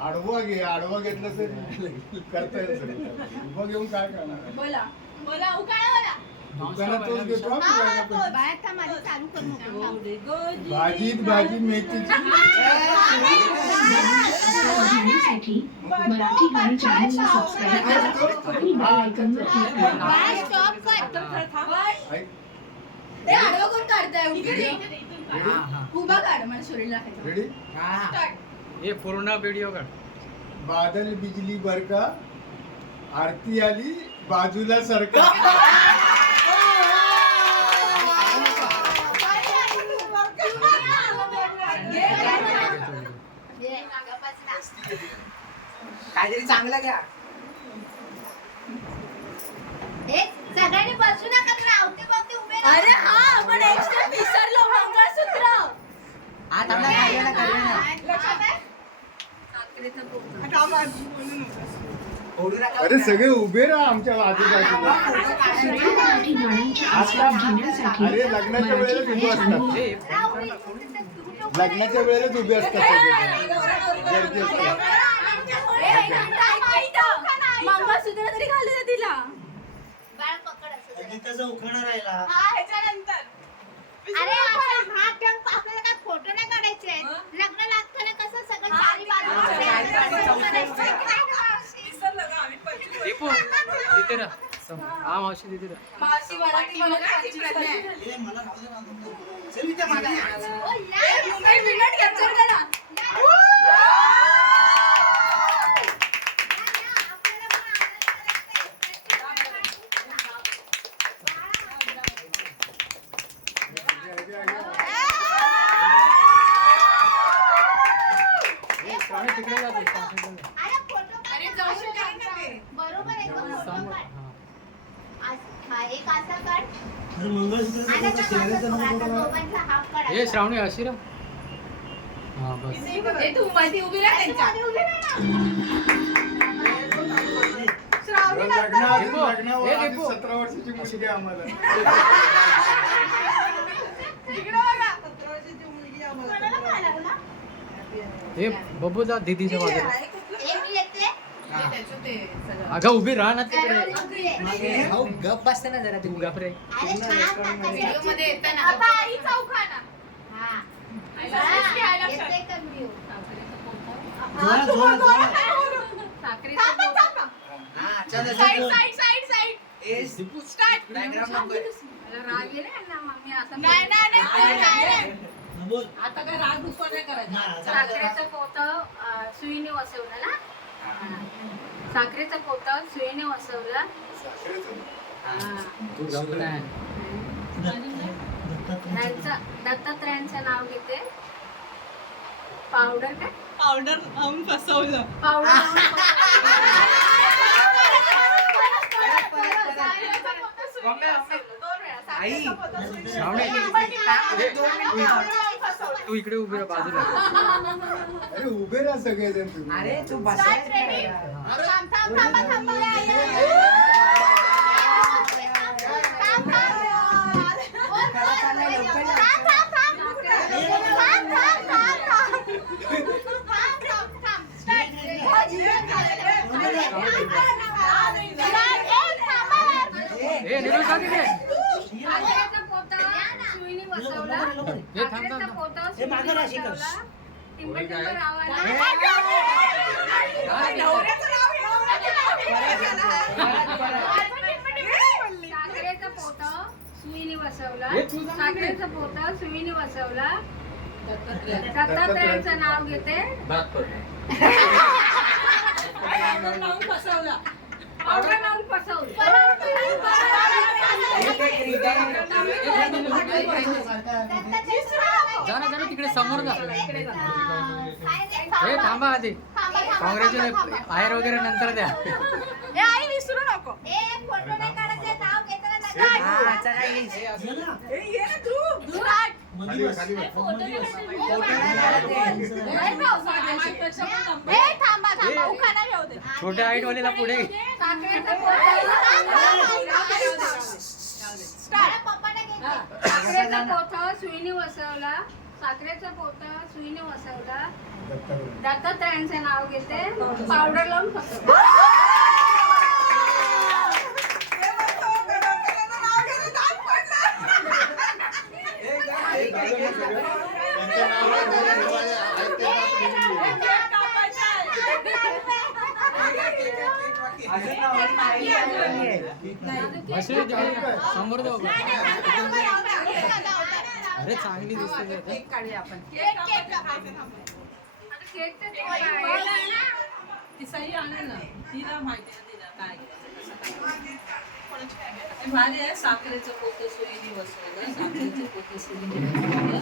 आडवा घे, आडवा घेतलं तर करता येईल सगळं. उभं घेऊन काय करणार? बोला बोला दुकानात तोच घेतो. भाजीत भाजी मेथीची. मराठी गाणी चॅनलला सबस्क्राईब करा आणि बेल आयकॉनवर क्लिक करा. उभा काढ मला शरीरला रेडी? ये पूर्ण व्हिडिओ काढ. बादल बिजली बरका, आरती आली बाजूला सरका. काहीतरी चांगलं घ्या. सगळ्यांनी बसू नका. अरे हा आपण एक्स्ट्रा विसरलो मंगळसूत्र. अरे सगळे उभे राहा आमच्या आजूबाजूला. मराठी गाण्यांच्या आस्वाद घेण्यासाठी अरे लग्नाच्या वेळेलाच उभे असतात. लग्नाच्या वेळेलाच उभे असतात सगळे. गर्दी असते. मंगळसूत्र तरी घालू दे तिला. अरे हात ठेवून आपल्याला काय फोटो नाही काढायचे. लग्न लागताना कसं सगळं चारी बाजूला दीपू तिथे राहा. हा मावशी तिथे राहा. मावशी मला ती मला खायची नाही. मिनिट कॅप्चर करा. तिकडे जातो. बरोबर आहे. एक असा काढ. हे श्रावणी अशी रा. हा बस. तू मध्ये उभी राहा त्यांच्या. लग्नावर 17 वर्षाची मुलगी आहे आम्हाला. हे बबू जा दीदीच्या बाजूला. अगं उभी राहा ना तिकडे. गप बसते ना जरा. तू गप रे. आता काय राग दुसरा नाही करायचा. साखरेचं पोतं सुईने वसवलं ना. साखरेचं पोतं सुईने वसवलं. तू गप नाही. दत्तात्रयांचं नाव घेते. पावडर काय पावडर लावून फसवलं. पावडर तू इकडे उभी राहा बाजूला. अरे उभे राहा सगळेजण तुम्ही. अरे तू साखरेचं पोतं सुईने वसवलं. दत्तात्रयांचं नाव घेते. पावडर लावून फसवलं. पावडर लावून फसवलं. जा ना तिकडे समोर जा. हे थांबा आधी. काँग्रेच्युलेशन आहेर वगैरे नंतर द्या. आई विसरू नको. फोटो नाही काढायचे. नाव घेताना खाली बस, खाली बस. थांबा उखाणा घेऊ दे. छोट्या हाईट वालेला पुढे घे. पप्पाने घे. साखरेचा पोता सुईने वसवला. साखरेचा पोता सुईने वसवला. दत्तात्रयांचे नाव घेते. पावडर लावून फसवला. त्यांचं नाव आहे, बसले तिकडे. समोर जाऊ का? अरे चांगली दिसते ती आता. केक काढूया आपण. ती सही आणेल ना, तिला माहिती आहे तिला काय ते भारी आहे. साखरेचं पोतं सुईने बसवलं. साखरेचं पोतं सुईने बसवलं.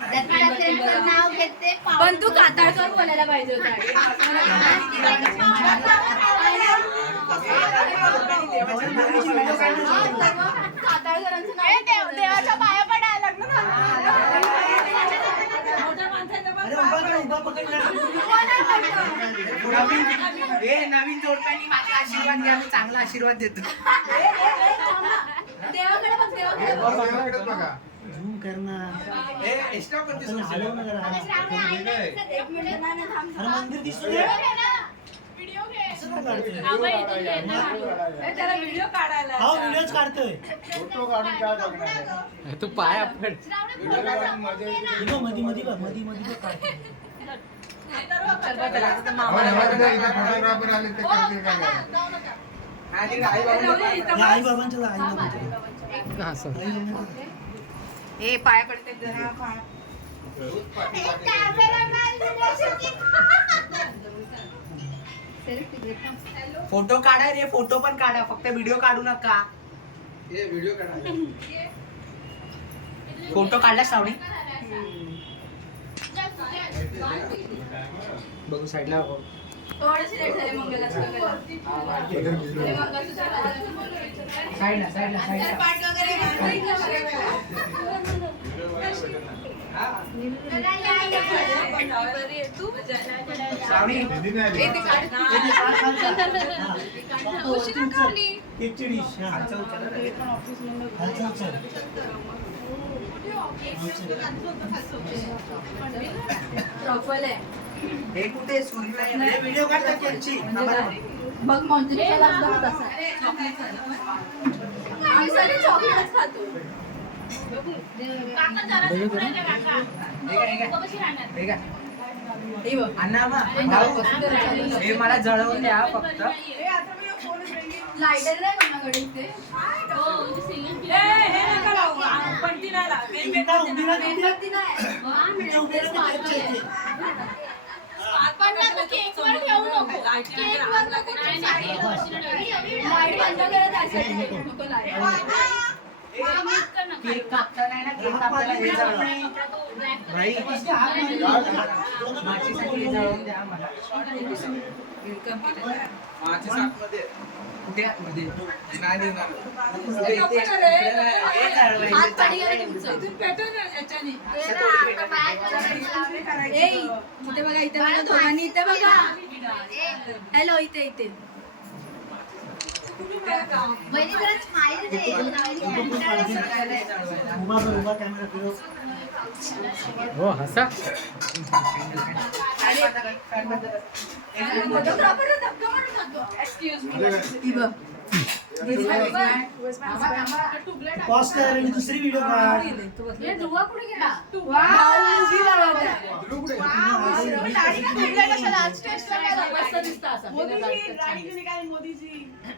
दत्तात्रयांचं नाव घेते. पण तू कातळकर बोलायला पाहिजे होता. कातळकरांचं नाव देवाच्या पाया पडायला लग्न मोठ्या माणसाचं बघ. नवीन जोडप्यानी माझे आशीर्वाद घ्या. मी चांगला आशीर्वाद देतो. देवाकडे बघ, देवाकडे बघ. देवाकडेच बघा. झूम करणार एक्स्ट्रा पण पण हलव ना जरा. एक मिनिट अरे मंदिर दिसतो ना? व्हिडिओ घे. असं का काढतोय? ए, त्याला व्हिडिओ काढायला हा व्हिडिओच काढतोय. फोटो काढून काय बघणार आहे? तू पाया पड. व्हिडिओ काढून मजा येते. ही बघ, मधी बघ, मधी काढतोय. फोटोग्राफर आले ते करतील काय या आई बाबांच्या आई बाबांच्या हा सर. हे पाया पडते जरा. फोटो काढा रे. फोटो पण काढा. फक्त व्हिडिओ काढू नका. फोटो काढला श्रावणी. बघू साईडला. थोडीशी लेट झाली मंगलाष्टमीला. साईडला. पाठ वगैरे श्रावणी केकची डिश. ट्रफल आहे. हे कुठे व्हिडिओ काढता केकची. बघ मॉन्टिनीला असं तसा. आम्ही सगळे चॉकलेटच खातो. अण्णा भाऊ हे मला जळवून द्या फक्त. लायटर नाही कोणाकडे ते. हे नका लावू. पणती नाही लाव. मेणबत्ती नाही. पण नको केकवर ठेवू नको. केकवर नको ठेवू. लाईट बंद करत असेल. नको लाईट. केक कापता नाही ना. केक कापायला हे जळव. भाई माझ्यासाठी हे जळवून द्या मला. कुठे मध्ये नाही देणार. हात पाणी गेलं तुमचं. इथे बघा, इथे बघा, दोघांनी इथे बघा. हॅलो, इथे इथे. बहिणी जरा smile दे. उभा कॅमेरा फिरव. हो हसा. फोटोग्राफर धक्का मारून जातो. Excuse me. पॉज कर आणि दुसरी व्हिडिओ काढ. हे धुवा कुठे गेला? मस्त दिसतं असं.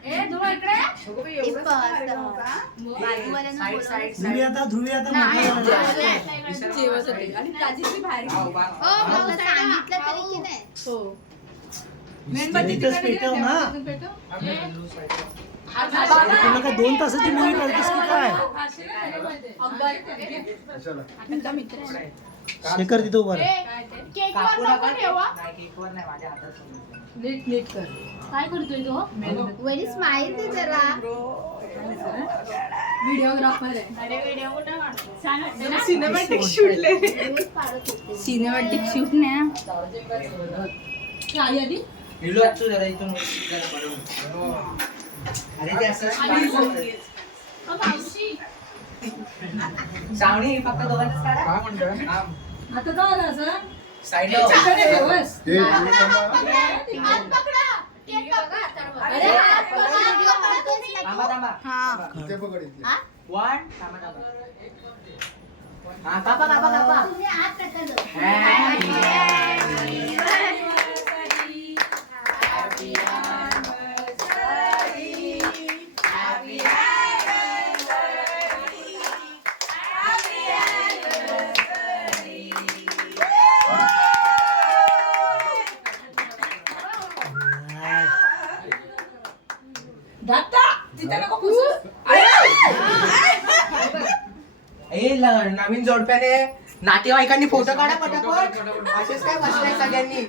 ए, धुवा इकडे. ध्रुवी आता मोठा झाला. जेवत होते आणि ताजीची बाहेर गेली. सांगितलं तरी की नाही. हो. मेणबत्ती तिकडे पेटव ना. बाबा, तुला काय 2 तासाची मूवी काढतेस की काय? अगं, कशाला? त्यांचा मित्र आहे. शेखर तिथं उभा राहा. केक वर काकू नको नका ठेवा. नाही केकवर नाही माझ्या हातात सोडून. नीट नीट कर काय करतोय तो वरी स्माईल दे जरा. व्हिडिओग्राफर आहे अरे व्हिडिओ कुठे काढतो? छान वाटतं ना? सिनेमॅटिक शूटले रोज काढत होते. सिनेमॅटिक शूट नाही काय आधी इलू वाटतो जरा इथून जरा बरोबर. अरे ते असं मावशी श्रावणी फक्त दोघांनाच काढा. काय म्हणतोय आता काय आलं असं साईडला बस हे थांबा. हात पकडा. केक पकडा. अरे हात पकडा. व्हिडिओ काढतोस ना थांबा तू? थांबा. इथे पकड इथे. हा? वन थांबा थांबा. हा कापा कापा कापा. तुम्ही हात नका जाऊ. Happy दाता तिथे नको पुसूस नवीन जोडप्याने नातेवाईकांनी फोटो काढा पटापट. असेच काय बसलाय सगळ्यांनी.